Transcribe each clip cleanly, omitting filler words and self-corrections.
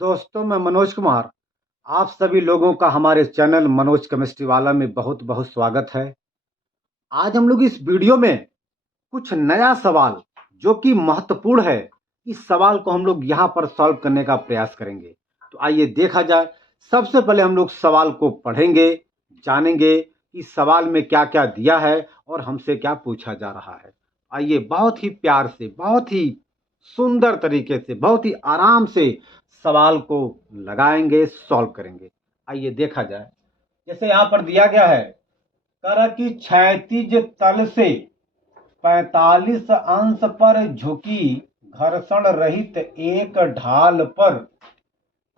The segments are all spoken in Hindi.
दोस्तों, मैं मनोज कुमार। आप सभी लोगों का हमारे चैनल मनोज केमिस्ट्री वाला में बहुत बहुत स्वागत है। आज हम लोग इस वीडियो में कुछ नया सवाल जो कि महत्वपूर्ण है, इस सवाल को हम लोग यहाँ पर सॉल्व करने का प्रयास करेंगे। तो आइए देखा जाए। सबसे पहले हम लोग सवाल को पढ़ेंगे, जानेंगे कि सवाल में क्या क्या दिया है और हमसे क्या पूछा जा रहा है। आइए बहुत ही प्यार से, बहुत ही सुंदर तरीके से, बहुत ही आराम से सवाल को लगाएंगे, सॉल्व करेंगे। आइए देखा जाए। जैसे यहाँ पर दिया गया है, कर की क्षैतिज तल से 45 अंश पर झुकी घर्षण रहित एक ढाल पर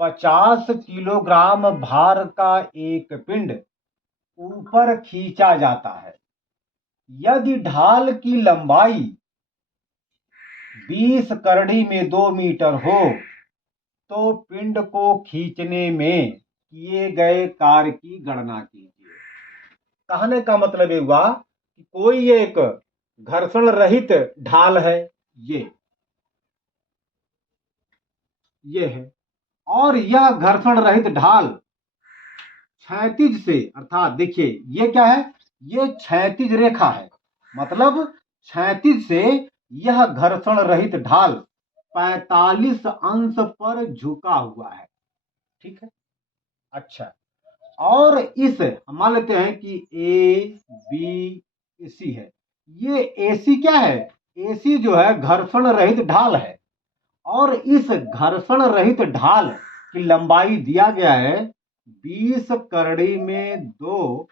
50 किलोग्राम भार का एक पिंड ऊपर खींचा जाता है। यदि ढाल की लंबाई 20 करड़ी में 2 मीटर हो तो पिंड को खींचने में किए गए कार्य की गणना कीजिए। कहने का मतलब ये हुआ कि कोई एक घर्षण रहित ढाल है, ये है, और यह घर्षण रहित ढाल क्षैतिज से, अर्थात देखिए ये क्या है, ये क्षैतिज रेखा है, मतलब क्षैतिज से यह घर्षण रहित ढाल 45 अंश पर झुका हुआ है। ठीक है, अच्छा। और इस हम मान लेते हैं कि ए बी सी है। ये एसी क्या है, एसी जो है घर्षण रहित ढाल है, और इस घर्षण रहित ढाल की लंबाई दिया गया है 20 करड़ी में 2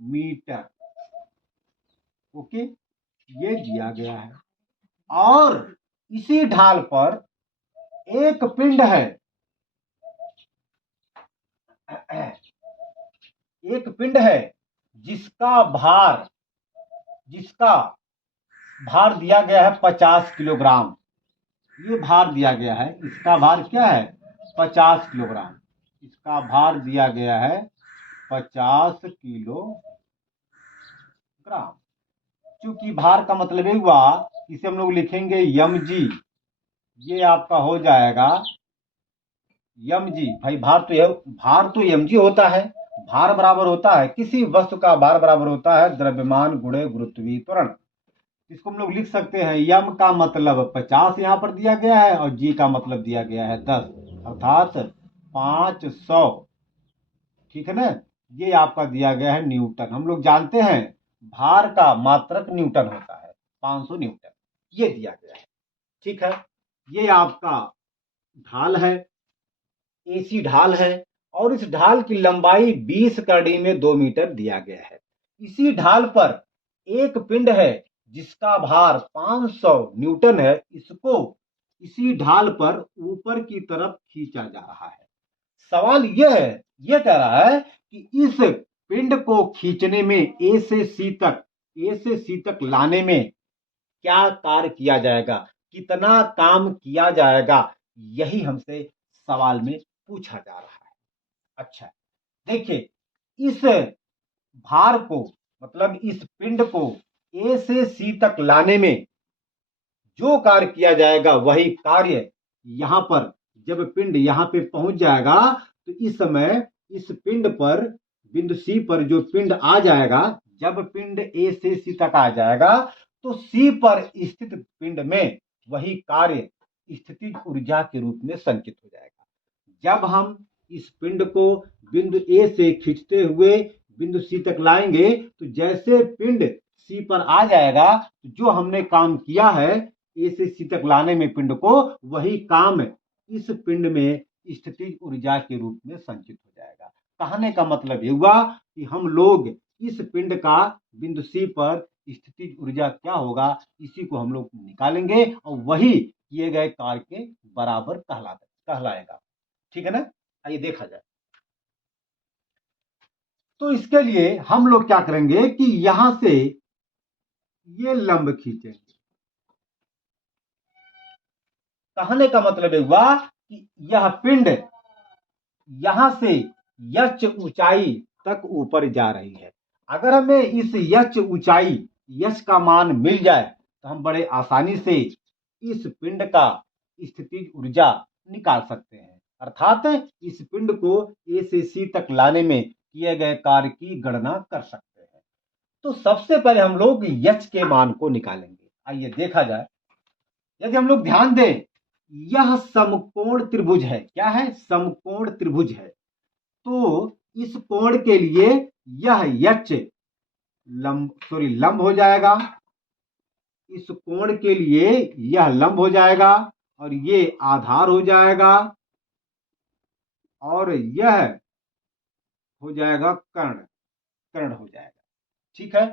मीटर। ओके, ये दिया गया है, और इसी ढाल पर एक पिंड है, एक पिंड है जिसका भार दिया गया है 50 किलोग्राम। ये भार दिया गया है, इसका भार क्या है, 50 किलोग्राम। इसका भार दिया गया है 50 किलोग्राम। चूंकि भार का मतलब ये हुआ, इसे हम लोग लिखेंगे यम जी। ये आपका हो जाएगा यम जी। भाई भार तो यम जी होता है। भार बराबर होता है, किसी वस्तु का भार बराबर होता है द्रव्यमान गुणे गुरुत्वीय त्वरण। इसको हम लोग लिख सकते हैं, यम का मतलब 50 यहाँ पर दिया गया है, और जी का मतलब दिया गया है 10, अर्थात 500। ठीक है ना, ये आपका दिया गया है न्यूटन। हम लोग जानते हैं भार का मात्रक न्यूटन होता है, 500 न्यूटन। ये दिया गया है। ठीक है, ये आपका ढाल है, एसी ढाल है, और इस ढाल की लंबाई 20 करड़ी में 2 मीटर दिया गया है। इसी ढाल पर एक पिंड है जिसका भार 500 न्यूटन है। इसको इसी ढाल पर ऊपर की तरफ खींचा जा रहा है। सवाल यह है, यह कह रहा है कि इस पिंड को खींचने में ए से सी तक लाने में क्या कार्य किया जाएगा, कितना काम किया जाएगा, यही हमसे सवाल में पूछा जा रहा है। अच्छा, देखिए, इस भार को, मतलब इस पिंड को ए से सी तक लाने में जो कार्य किया जाएगा वही कार्य यहां पर, जब पिंड यहां पे पहुंच जाएगा तो इस समय इस पिंड पर, बिंदु सी पर जो पिंड आ जाएगा, जब पिंड ए से सी तक आ जाएगा तो सी पर स्थित पिंड में वही कार्य स्थितिज ऊर्जा के रूप में संचित हो जाएगा। जब हम इस पिंड को बिंदु ए से खींचते हुए बिंदु सी तक लाएंगे तो जैसे पिंड सी पर आ जाएगा तो जो हमने काम किया है ए से सी तक लाने में पिंड को, वही काम इस पिंड में स्थितिज ऊर्जा के रूप में संचित हो जाएगा। कहने का मतलब ये हुआ कि हम लोग इस पिंड का बिंदु सी पर स्थितिज ऊर्जा क्या होगा, इसी को हम लोग निकालेंगे, और वही किए गए कार्य के बराबर कहलाएगा। ठीक है ना, आइए देखा जाए। तो इसके लिए हम लोग क्या करेंगे कि यहां से ये लंब खींचेंगे। कहने का मतलब हुआ कि यह पिंड यहां से यच ऊंचाई तक ऊपर जा रही है। अगर हमें इस यच ऊंचाई, यच का मान मिल जाए तो हम बड़े आसानी से इस पिंड का स्थितिज ऊर्जा निकाल सकते हैं। अर्थात इस पिंड को ए से सी तक लाने में किए गए कार्य की गणना कर सकते हैं। तो सबसे पहले हम लोग यच के मान को निकालेंगे। आइए देखा जाए। यदि हम लोग ध्यान दें, यह समकोण त्रिभुज है। क्या है? समकोण त्रिभुज है। तो इस कोण के लिए यह यच लंब हो जाएगा। इस कोण के लिए यह लंब हो जाएगा और ये आधार हो जाएगा और यह हो जाएगा कर्ण हो जाएगा। ठीक है।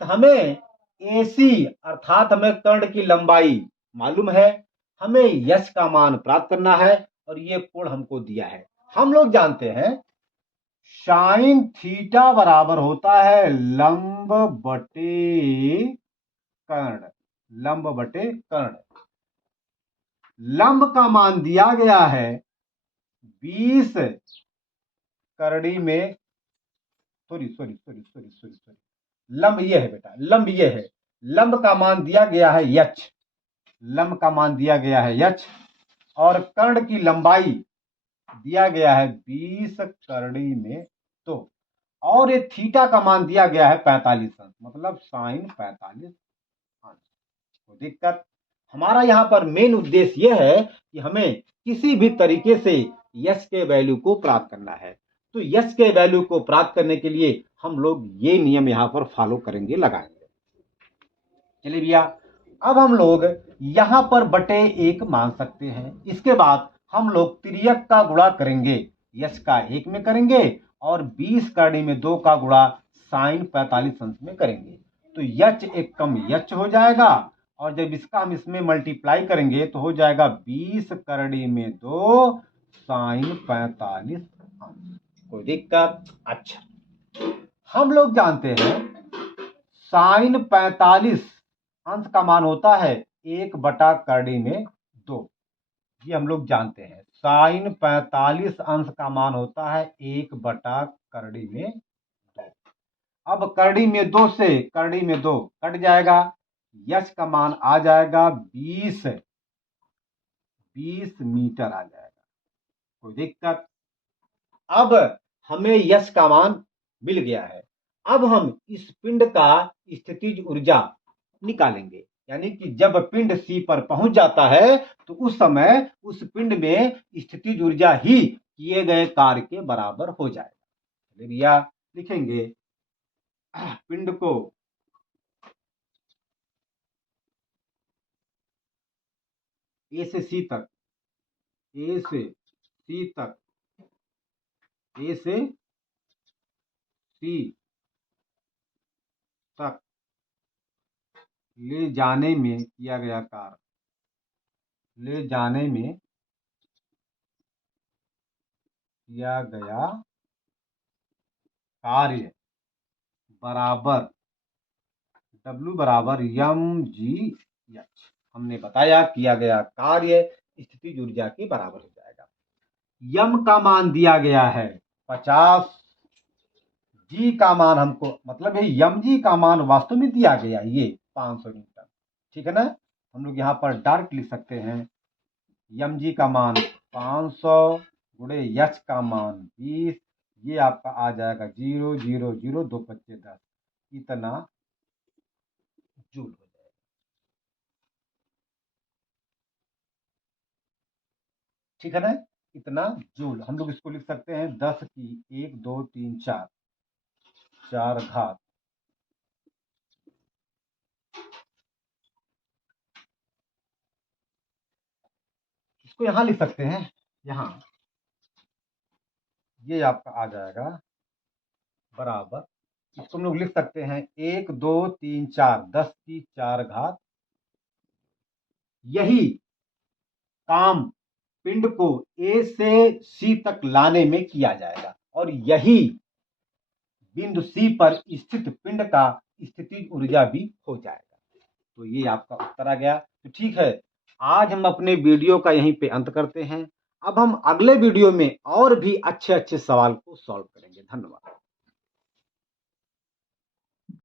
तो हमें AC अर्थात हमें कर्ण की लंबाई मालूम है, हमें यश का मान प्राप्त करना है और ये कोण हमको दिया है। हम लोग जानते हैं साइन थीटा बराबर होता है लंब बटे कर्ण। लंब बटे कर्ण। लंब का मान दिया गया है 20 करड़ी में सॉरी लंब ये है बेटा, लंब ये है। लंब का मान दिया गया है यच। लंब का मान दिया गया है यच और कर्ण की लंबाई दिया गया है 20 करड़ी में 2 और ये थीटा का मान दिया गया है 45 अंश, मतलब साइन 45 अंश। तो दिक्कत हमारा यहाँ पर मेन उद्देश्य यह है कि हमें किसी भी तरीके से यश के वैल्यू को प्राप्त करना है। तो यश के वैल्यू को प्राप्त करने के लिए हम लोग ये नियम यहाँ पर फॉलो करेंगे, लगाएंगे। चलिए भैया, अब हम लोग यहाँ पर बटे 1 मान सकते हैं। इसके बाद हम लोग तिर्यक का गुणा करेंगे, यश का 1 में करेंगे और 20 करड़ी में 2 का गुणा साइन 45 अंश में करेंगे। तो यच एक कम यच हो जाएगा और जब इसका हम इसमें मल्टीप्लाई करेंगे तो हो जाएगा 20 करड़ी में 2 साइन 45 अंश। कोई दिक्कत? अच्छा, हम लोग जानते हैं साइन 45 अंश का मान होता है 1 बटा करड़ी में 2। ये हम लोग जानते हैं साइन 45 अंश का मान होता है 1 बटा करड़ी में 2। अब करड़ी में 2 से करड़ी में 2 कट जाएगा, यश का मान आ जाएगा 20 मीटर आ जाएगा। कोई दिक्कत? अब हमें यश का मान मिल गया है। अब हम इस पिंड का स्थितिज ऊर्जा निकालेंगे, यानी कि जब पिंड C पर पहुंच जाता है तो उस समय उस पिंड में स्थितिज ऊर्जा ही किए गए कार्य के बराबर हो जाएगा। भैया लिखेंगे पिंड को A से C तक, A से C तक, A से C तक ले जाने में किया गया कार्य, ले जाने में किया गया कार्य बराबर W बराबर mgh। हमने बताया किया गया कार्य स्थितिज ऊर्जा के बराबर हो जाएगा। यम का मान दिया गया है 50, जी का मान हमको मतलब है यम जी का मान वास्तव में दिया गया ये 500 न्यूटन। ठीक है ना? हम लोग यहाँ पर डायरेक्ट लिख सकते हैं यम जी का मान 500 गुणे यच का मान 20, ये आपका आ जाएगा 0.002 25 10, इतना जूल हो जाएगा। ठीक है ना? इतना जूल। हम लोग इसको लिख सकते हैं 10 की 1 2 3 4 4 घात इसको यहां लिख सकते हैं, यहां ये आपका आ जाएगा बराबर, इसको हम लोग लिख सकते हैं 1 2 3 4 10 की 4 घात। यही काम पिंड को A से C तक लाने में किया जाएगा और यही बिंदु C पर स्थित पिंड का स्थितिज ऊर्जा भी हो जाएगा। तो ये आपका उत्तर आ गया। तो ठीक है, आज हम अपने वीडियो का यहीं पे अंत करते हैं। अब हम अगले वीडियो में और भी अच्छे अच्छे सवाल को सॉल्व करेंगे। धन्यवाद।